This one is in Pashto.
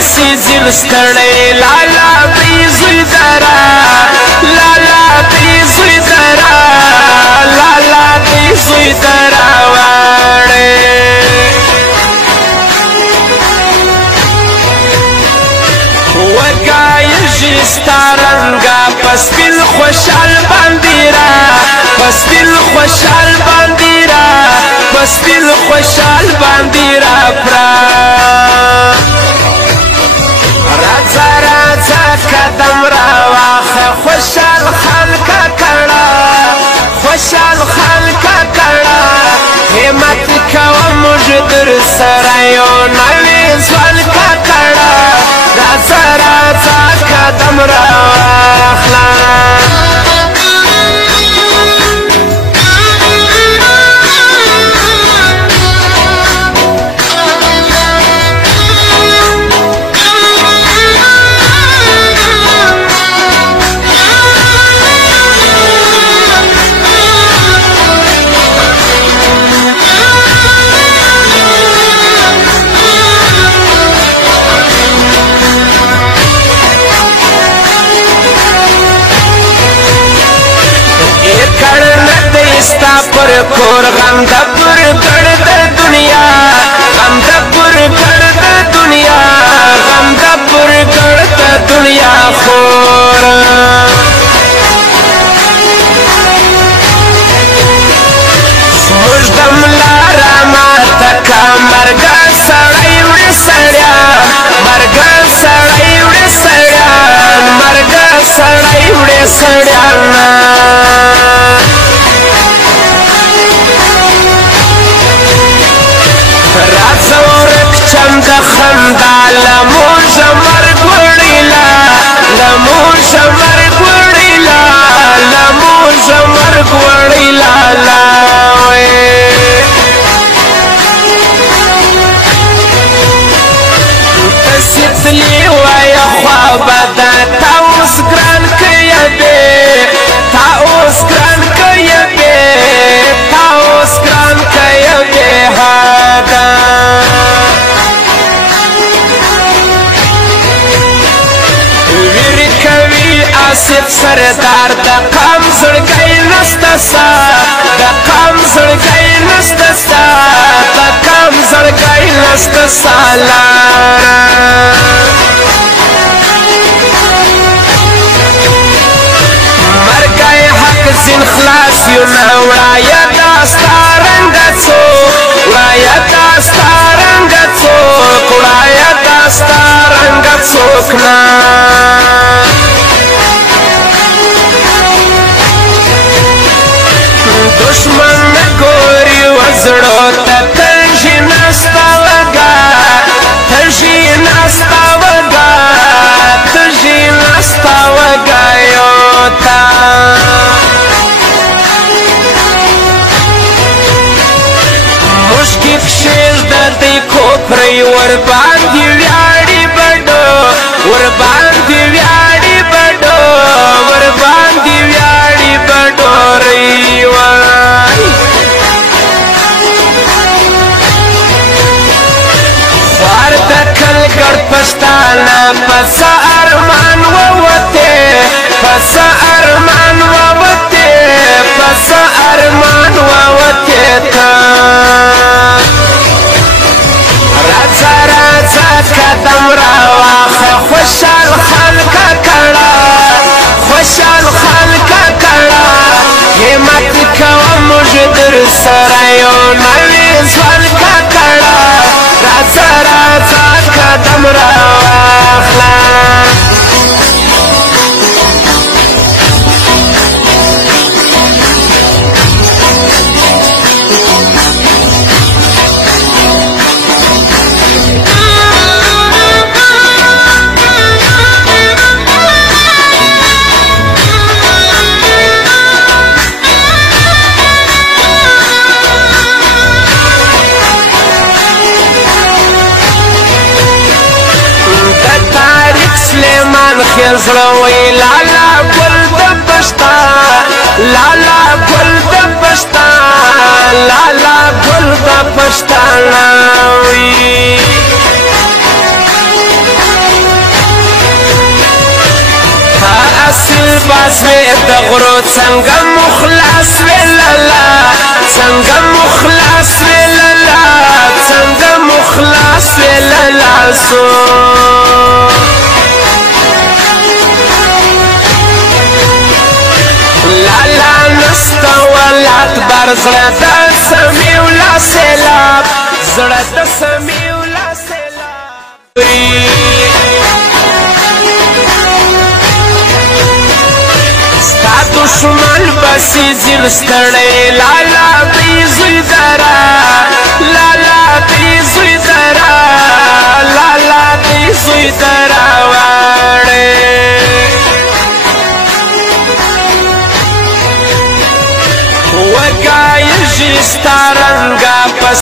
پسی زیر ستړی لالا دی زوی درا لالا دی زوی درا لالا دی زوی درا واړې وګایږي ستا رنګه په سپین خوشحال باندې را په سپین خوشحال باندې را په سپین خوشحال باندې را پرا راځه راځه قدم راواخه خوشحال خان کاکړه خوشحال خان کاکړه همت کوه موږ در سره یو نوی ځوان کاکړه راځه راځه قدم راواخله پر کور غم د پر کړ د دنیا غم د پر کړ د دنیا غم د پر کړ د دنیا خور زموږ د ملاره ماته کا مرګه سړی وړې سړیا مرګه سړی وړې سړیا مرګه سړی وړې سړیا چم د خندا لموږ مرګ وړیلا لموږ مرګ وړیلا لموږ مرګ وړیلا تسیتلی وایه خوابه ده تا اوس ګران کیه بې تا اوس ګران کیه بې تا اوس ګران کیه بې هاده آصف سردار د قام زړګی نسته ستا د قام زړګی نسته ستا د قام زړګی نسته ستا لاره مرګی حق زین خلاص یو نه وړایه دا ستا رنګه څوک وړایه دا ستا رنګه څوک وړایه دا ستا رنګه څوک نه دشمن ګوري وزړو ته تنشي نستا وګا تنشي نستا وګا تنشي نستا وګا یو تا مشکل شیر د دې کوپري ور باندې ویاړي بډو ور باندې ویاړي بډو ور باندې ویاړي بډو ریوا ګړ پښتانه پس ارمان ووته پس ارمان ووته پس ارمان ووته تا راځه راځه قدم راواخه خوشحال خان کاکړه خوشحال خان کاکړه همت کوه موږ در سره یو نوی ځوان کاکړه راځه راځه قدم راواخله زړوي لالا ګل د پښتا لالا ګل د پښتا لالا ګل د پښتا وي مخلص وی د غرو څنګه مخلص وی لالا څنګه مخلص وی لالا څنګه مخلص وی لالا سو لالا نستا ولات بر زړه د سمیع الله سیلاب زړه د سمیع الله سیلاب ستا دشمن بسی زیر ستړی لالا دی زوی درا لالا دی زوی درا لالا دی زوی درا واړې وګایږي ستا رنګ